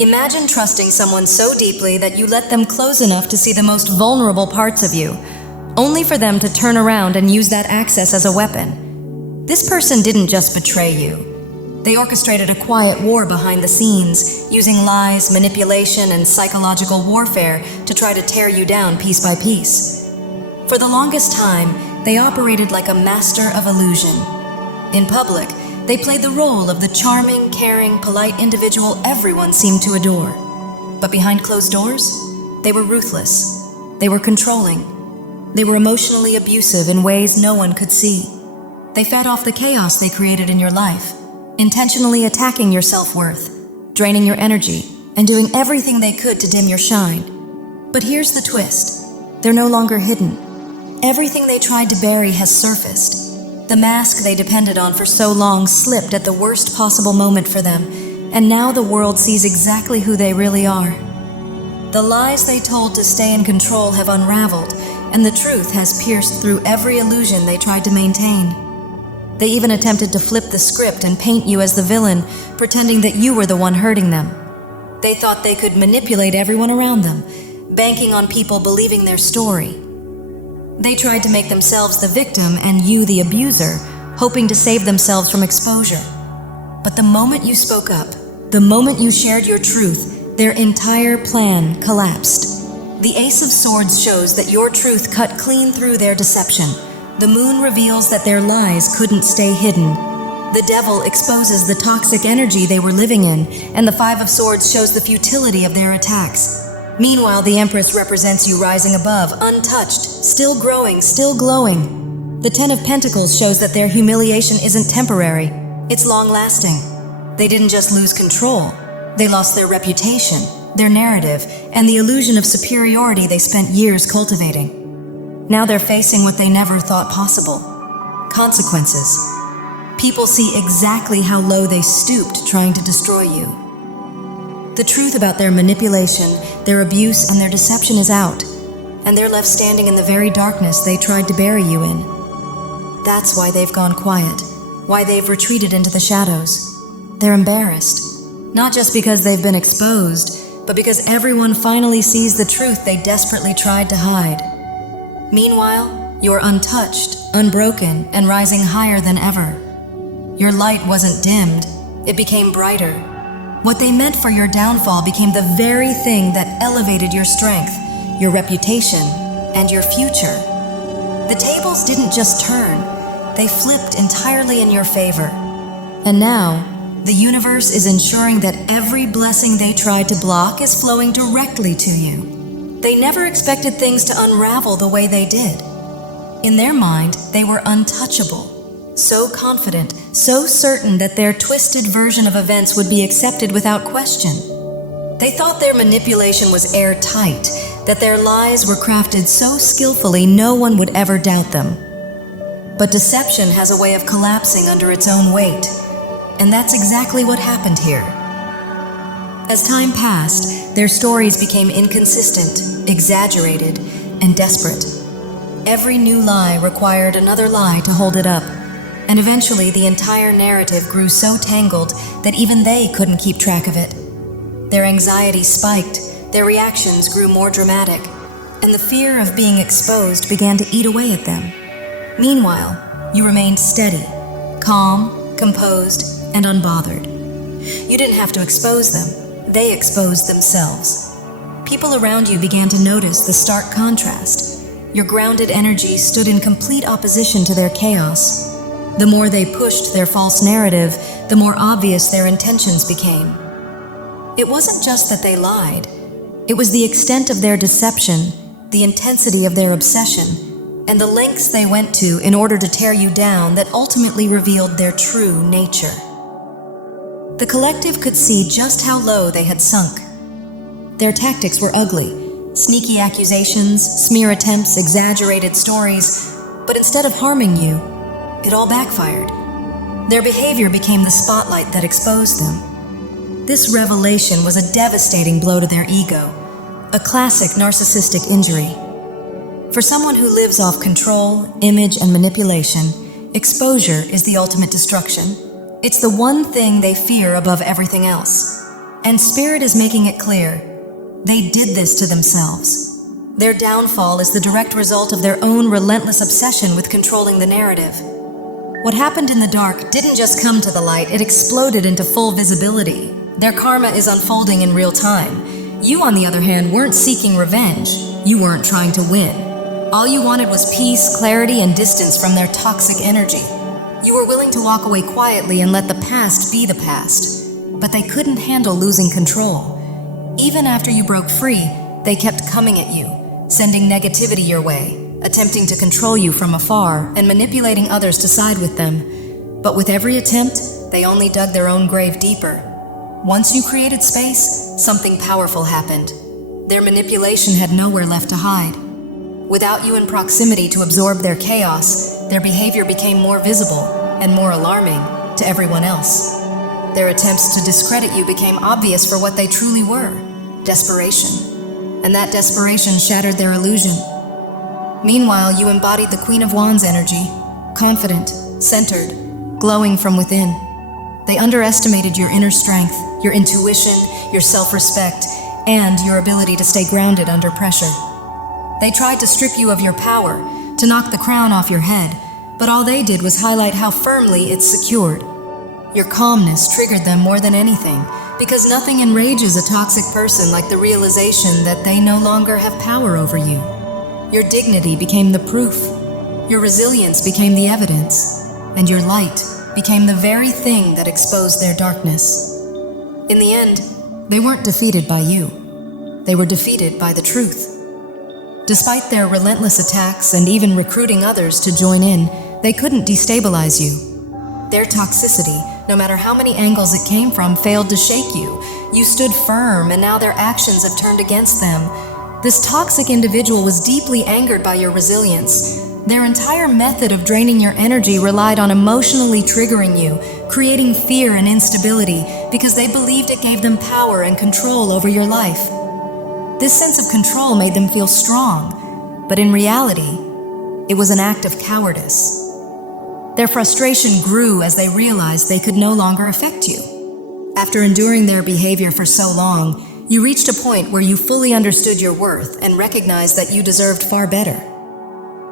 Imagine trusting someone so deeply that you let them close enough to see the most vulnerable parts of you, only for them to turn around and use that access as a weapon. This person didn't just betray you. They orchestrated a quiet war behind the scenes, using lies, manipulation, and psychological warfare to try to tear you down piece by piece. For the longest time, they operated like a master of illusion. In public, they played the role of the charming, caring, polite individual everyone seemed to adore. But behind closed doors, they were ruthless. They were controlling. They were emotionally abusive in ways no one could see. They fed off the chaos they created in your life, intentionally attacking your self-worth, draining your energy, and doing everything they could to dim your shine. But here's the twist. They're no longer hidden. Everything they tried to bury has surfaced. The mask they depended on for so long slipped at the worst possible moment for them, and now the world sees exactly who they really are. The lies they told to stay in control have unraveled, and the truth has pierced through every illusion they tried to maintain. They even attempted to flip the script and paint you as the villain, pretending that you were the one hurting them. They thought they could manipulate everyone around them, banking on people believing their story. They tried to make themselves the victim and you the abuser, hoping to save themselves from exposure. But the moment you spoke up, the moment you shared your truth, their entire plan collapsed. The Ace of Swords shows that your truth cut clean through their deception. The Moon reveals that their lies couldn't stay hidden. The Devil exposes the toxic energy they were living in, and the Five of Swords shows the futility of their attacks. Meanwhile, the Empress represents you rising above, untouched, still growing, still glowing. The Ten of Pentacles shows that their humiliation isn't temporary, it's long-lasting. They didn't just lose control, they lost their reputation, their narrative, and the illusion of superiority they spent years cultivating. Now they're facing what they never thought possible: consequences. People see exactly how low they stooped trying to destroy you. The truth about their manipulation, their abuse, and their deception is out, and they're left standing in the very darkness they tried to bury you in. That's why they've gone quiet, why they've retreated into the shadows. They're embarrassed, not just because they've been exposed, but because everyone finally sees the truth they desperately tried to hide. Meanwhile, you're untouched, unbroken, and rising higher than ever. Your light wasn't dimmed, it became brighter. What they meant for your downfall became the very thing that elevated your strength, your reputation, and your future. The tables didn't just turn, they flipped entirely in your favor. And now, the universe is ensuring that every blessing they tried to block is flowing directly to you. They never expected things to unravel the way they did. In their mind, they were untouchable, so confident, so certain that their twisted version of events would be accepted without question. They thought their manipulation was airtight, that their lies were crafted so skillfully no one would ever doubt them. But deception has a way of collapsing under its own weight, and that's exactly what happened here. As time passed, their stories became inconsistent, exaggerated, and desperate. Every new lie required another lie to hold it up, and eventually the entire narrative grew so tangled that even they couldn't keep track of it. Their anxiety spiked, their reactions grew more dramatic, and the fear of being exposed began to eat away at them. Meanwhile, you remained steady, calm, composed, and unbothered. You didn't have to expose them, they exposed themselves. People around you began to notice the stark contrast. Your grounded energy stood in complete opposition to their chaos. The more they pushed their false narrative, the more obvious their intentions became. It wasn't just that they lied. It was the extent of their deception, the intensity of their obsession, and the lengths they went to in order to tear you down that ultimately revealed their true nature. The collective could see just how low they had sunk. Their tactics were ugly. Sneaky accusations, smear attempts, exaggerated stories, but instead of harming you, it all backfired. Their behavior became the spotlight that exposed them. This revelation was a devastating blow to their ego, a classic narcissistic injury. For someone who lives off control, image, and manipulation, exposure is the ultimate destruction. It's the one thing they fear above everything else. And Spirit is making it clear, they did this to themselves. Their downfall is the direct result of their own relentless obsession with controlling the narrative. What happened in the dark didn't just come to the light, it exploded into full visibility. Their karma is unfolding in real time. You, on the other hand, weren't seeking revenge. You weren't trying to win. All you wanted was peace, clarity, and distance from their toxic energy. You were willing to walk away quietly and let the past be the past. But they couldn't handle losing control. Even after you broke free, they kept coming at you, sending negativity your way, attempting to control you from afar and manipulating others to side with them. But with every attempt, they only dug their own grave deeper. Once you created space, something powerful happened. Their manipulation had nowhere left to hide. Without you in proximity to absorb their chaos, their behavior became more visible and more alarming to everyone else. Their attempts to discredit you became obvious for what they truly were: desperation. And that desperation shattered their illusion. Meanwhile, you embodied the Queen of Wands energy, confident, centered, glowing from within. They underestimated your inner strength, your intuition, your self-respect, and your ability to stay grounded under pressure. They tried to strip you of your power, to knock the crown off your head, but all they did was highlight how firmly it's secured. Your calmness triggered them more than anything, because nothing enrages a toxic person like the realization that they no longer have power over you. Your dignity became the proof, your resilience became the evidence, and your light became the very thing that exposed their darkness. In the end, they weren't defeated by you. They were defeated by the truth. Despite their relentless attacks and even recruiting others to join in, they couldn't destabilize you. Their toxicity, no matter how many angles it came from, failed to shake you. You stood firm, and now their actions have turned against them. This toxic individual was deeply angered by your resilience. Their entire method of draining your energy relied on emotionally triggering you, creating fear and instability, because they believed it gave them power and control over your life. This sense of control made them feel strong, but in reality, it was an act of cowardice. Their frustration grew as they realized they could no longer affect you. After enduring their behavior for so long, you reached a point where you fully understood your worth and recognized that you deserved far better.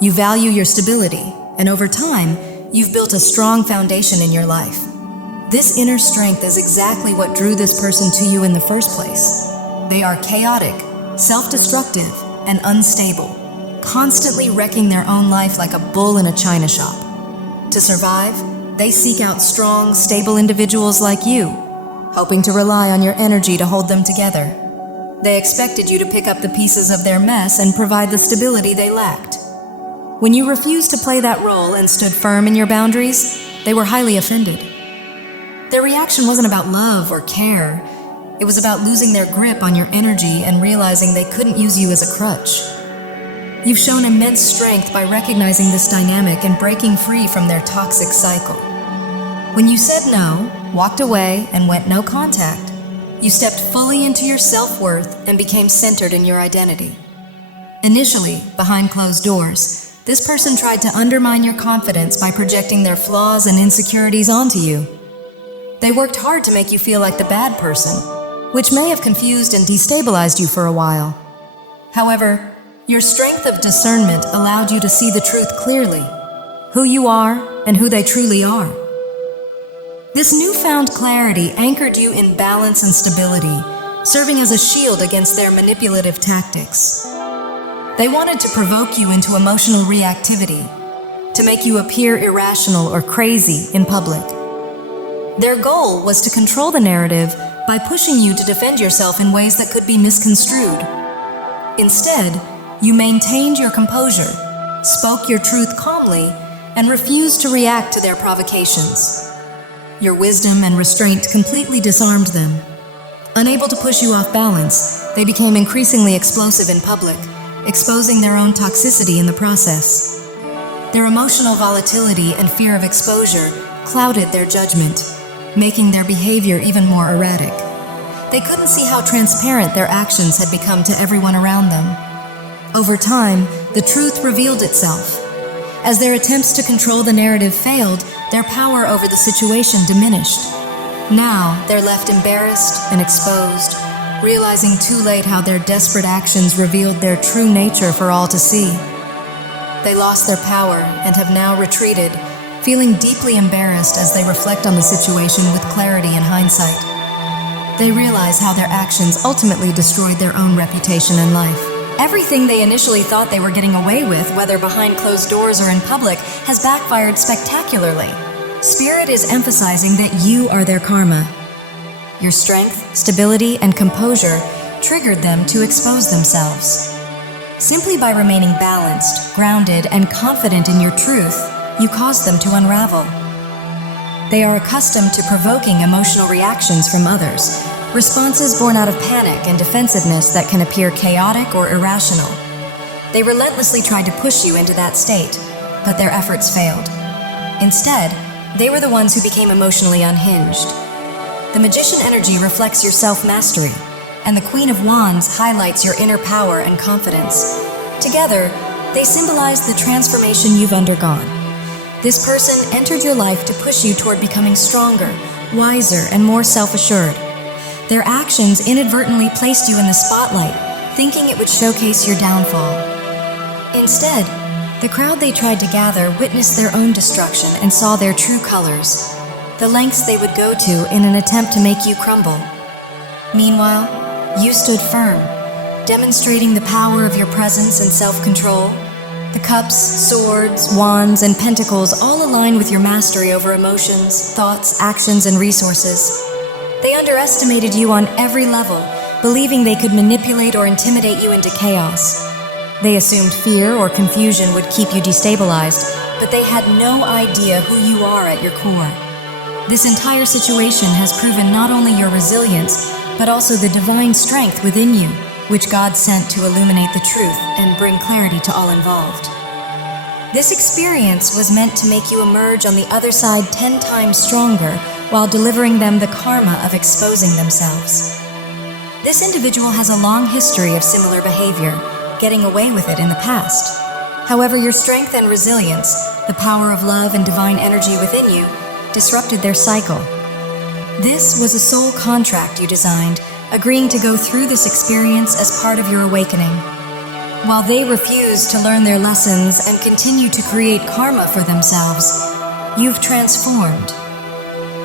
You value your stability, and over time, you've built a strong foundation in your life. This inner strength is exactly what drew this person to you in the first place. They are chaotic, self-destructive, and unstable, constantly wrecking their own life like a bull in a china shop. To survive, they seek out strong, stable individuals like you, hoping to rely on your energy to hold them together. They expected you to pick up the pieces of their mess and provide the stability they lacked. When you refused to play that role and stood firm in your boundaries, they were highly offended. Their reaction wasn't about love or care. It was about losing their grip on your energy and realizing they couldn't use you as a crutch. You've shown immense strength by recognizing this dynamic and breaking free from their toxic cycle. When you said no, walked away, and went no contact, you stepped fully into your self-worth and became centered in your identity. Initially, behind closed doors, this person tried to undermine your confidence by projecting their flaws and insecurities onto you. They worked hard to make you feel like the bad person, which may have confused and destabilized you for a while. However, your strength of discernment allowed you to see the truth clearly, who you are and who they truly are. This newfound clarity anchored you in balance and stability, serving as a shield against their manipulative tactics. They wanted to provoke you into emotional reactivity, to make you appear irrational or crazy in public. Their goal was to control the narrative by pushing you to defend yourself in ways that could be misconstrued. Instead, you maintained your composure, spoke your truth calmly, and refused to react to their provocations. Your wisdom and restraint completely disarmed them. Unable to push you off balance, they became increasingly explosive in public, exposing their own toxicity in the process. Their emotional volatility and fear of exposure clouded their judgment, making their behavior even more erratic. They couldn't see how transparent their actions had become to everyone around them. Over time, the truth revealed itself. As their attempts to control the narrative failed, their power over the situation diminished. Now, they're left embarrassed and exposed, realizing too late how their desperate actions revealed their true nature for all to see. They lost their power and have now retreated, feeling deeply embarrassed as they reflect on the situation with clarity and hindsight. They realize how their actions ultimately destroyed their own reputation in life. Everything they initially thought they were getting away with, whether behind closed doors or in public, has backfired spectacularly. Spirit is emphasizing that you are their karma. Your strength, stability, and composure triggered them to expose themselves. Simply by remaining balanced, grounded, and confident in your truth, you caused them to unravel. They are accustomed to provoking emotional reactions from others, responses born out of panic and defensiveness that can appear chaotic or irrational. They relentlessly tried to push you into that state, but their efforts failed. Instead, they were the ones who became emotionally unhinged. The Magician energy reflects your self-mastery, and the Queen of Wands highlights your inner power and confidence. Together, they symbolize the transformation you've undergone. This person entered your life to push you toward becoming stronger, wiser, and more self-assured. Their actions inadvertently placed you in the spotlight, thinking it would showcase your downfall. Instead, the crowd they tried to gather witnessed their own destruction and saw their true colors, the lengths they would go to in an attempt to make you crumble. Meanwhile, you stood firm, demonstrating the power of your presence and self-control. The cups, swords, wands, and pentacles all align with your mastery over emotions, thoughts, actions, and resources. They underestimated you on every level, believing they could manipulate or intimidate you into chaos. They assumed fear or confusion would keep you destabilized, but they had no idea who you are at your core. This entire situation has proven not only your resilience, but also the divine strength within you, which God sent to illuminate the truth and bring clarity to all involved. This experience was meant to make you emerge on the other side 10 times stronger while delivering them the karma of exposing themselves. This individual has a long history of similar behavior, getting away with it in the past. However, your strength and resilience, the power of love and divine energy within you, disrupted their cycle. This was a soul contract you designed, agreeing to go through this experience as part of your awakening. While they refused to learn their lessons and continue to create karma for themselves, you've transformed.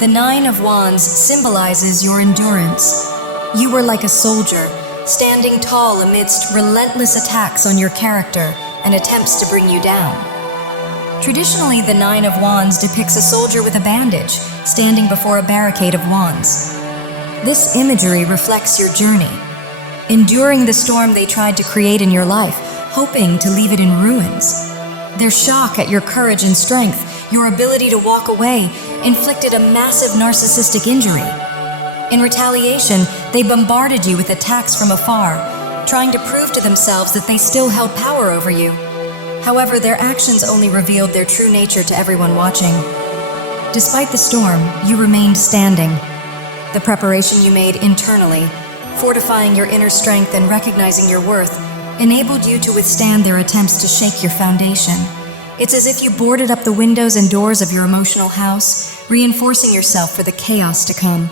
The Nine of Wands symbolizes your endurance. You were like a soldier, standing tall amidst relentless attacks on your character and attempts to bring you down. Traditionally, the Nine of Wands depicts a soldier with a bandage, standing before a barricade of wands. This imagery reflects your journey, enduring the storm they tried to create in your life, hoping to leave it in ruins. Their shock at your courage and strength, your ability to walk away, inflicted a massive narcissistic injury. In retaliation, they bombarded you with attacks from afar, trying to prove to themselves that they still held power over you. However, their actions only revealed their true nature to everyone watching. Despite the storm, you remained standing. The preparation you made internally, fortifying your inner strength and recognizing your worth, enabled you to withstand their attempts to shake your foundation. It's as if you boarded up the windows and doors of your emotional house, reinforcing yourself for the chaos to come.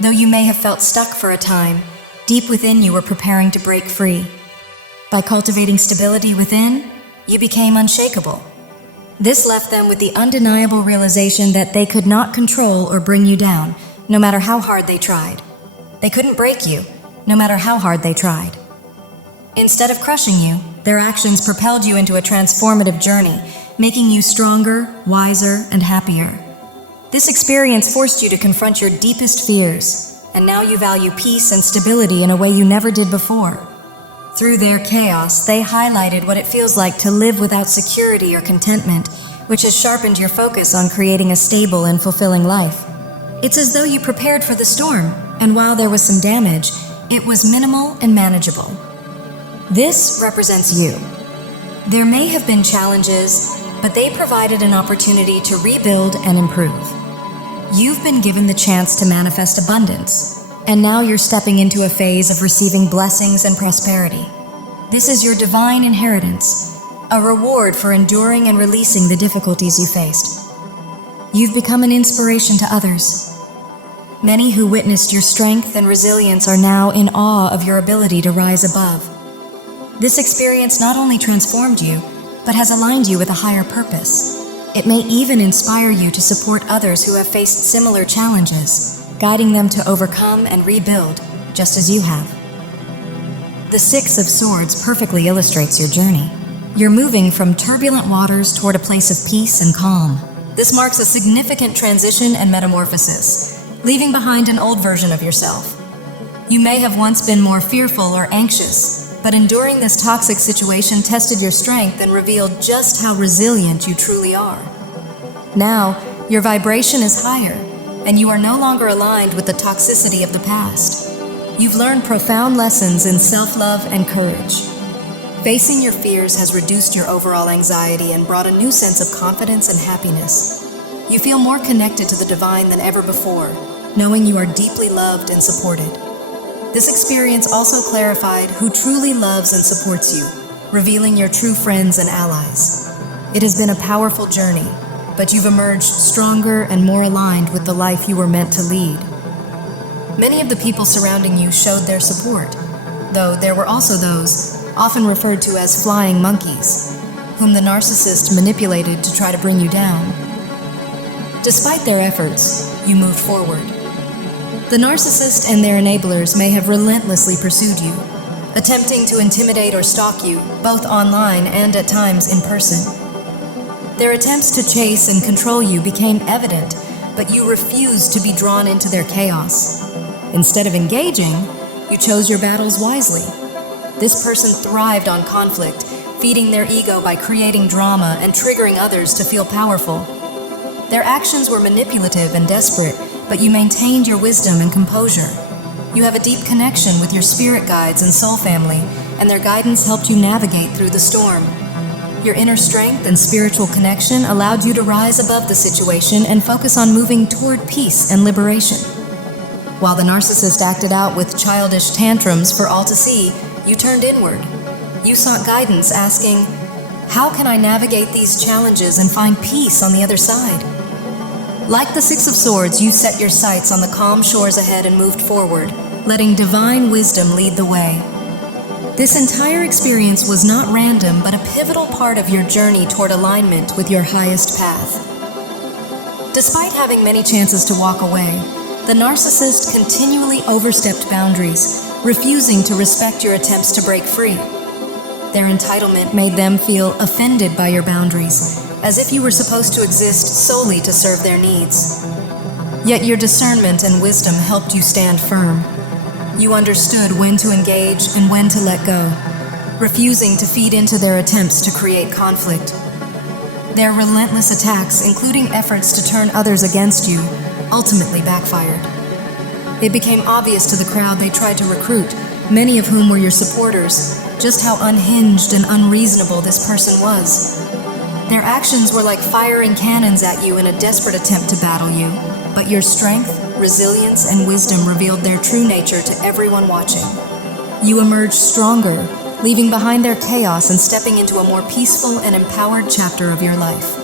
Though you may have felt stuck for a time, deep within you were preparing to break free. By cultivating stability within, you became unshakable. This left them with the undeniable realization that they could not control or bring you down, no matter how hard they tried. They couldn't break you, no matter how hard they tried. Instead of crushing you, their actions propelled you into a transformative journey, making you stronger, wiser, and happier. This experience forced you to confront your deepest fears, and now you value peace and stability in a way you never did before. Through their chaos, they highlighted what it feels like to live without security or contentment, which has sharpened your focus on creating a stable and fulfilling life. It's as though you prepared for the storm, and while there was some damage, it was minimal and manageable. This represents you. There may have been challenges, but they provided an opportunity to rebuild and improve. You've been given the chance to manifest abundance, and now you're stepping into a phase of receiving blessings and prosperity. This is your divine inheritance, a reward for enduring and releasing the difficulties you faced. You've become an inspiration to others. Many who witnessed your strength and resilience are now in awe of your ability to rise above. This experience not only transformed you, but has aligned you with a higher purpose. It may even inspire you to support others who have faced similar challenges, guiding them to overcome and rebuild, just as you have. The Six of Swords perfectly illustrates your journey. You're moving from turbulent waters toward a place of peace and calm. This marks a significant transition and metamorphosis, leaving behind an old version of yourself. You may have once been more fearful or anxious, but enduring this toxic situation tested your strength and revealed just how resilient you truly are. Now, your vibration is higher, and you are no longer aligned with the toxicity of the past. You've learned profound lessons in self-love and courage. Facing your fears has reduced your overall anxiety and brought a new sense of confidence and happiness. You feel more connected to the divine than ever before, knowing you are deeply loved and supported. This experience also clarified who truly loves and supports you, revealing your true friends and allies. It has been a powerful journey, but you've emerged stronger and more aligned with the life you were meant to lead. Many of the people surrounding you showed their support, though there were also those, often referred to as flying monkeys, whom the narcissist manipulated to try to bring you down. Despite their efforts, you moved forward. The narcissist and their enablers may have relentlessly pursued you, attempting to intimidate or stalk you, both online and at times in person. Their attempts to chase and control you became evident, but you refused to be drawn into their chaos. Instead of engaging, you chose your battles wisely. This person thrived on conflict, feeding their ego by creating drama and triggering others to feel powerful. Their actions were manipulative and desperate, but you maintained your wisdom and composure. You have a deep connection with your spirit guides and soul family, and their guidance helped you navigate through the storm. Your inner strength and spiritual connection allowed you to rise above the situation and focus on moving toward peace and liberation. While the narcissist acted out with childish tantrums for all to see, you turned inward. You sought guidance, asking, "How can I navigate these challenges and find peace on the other side?" Like the Six of Swords, you set your sights on the calm shores ahead and moved forward, letting divine wisdom lead the way. This entire experience was not random, but a pivotal part of your journey toward alignment with your highest path. Despite having many chances to walk away, the narcissist continually overstepped boundaries, refusing to respect your attempts to break free. Their entitlement made them feel offended by your boundaries, as if you were supposed to exist solely to serve their needs. Yet your discernment and wisdom helped you stand firm. You understood when to engage and when to let go, refusing to feed into their attempts to create conflict. Their relentless attacks, including efforts to turn others against you, ultimately backfired. It became obvious to the crowd they tried to recruit, many of whom were your supporters, just how unhinged and unreasonable this person was. Their actions were like firing cannons at you in a desperate attempt to battle you, but your strength, resilience, and wisdom revealed their true nature to everyone watching. You emerged stronger, leaving behind their chaos and stepping into a more peaceful and empowered chapter of your life.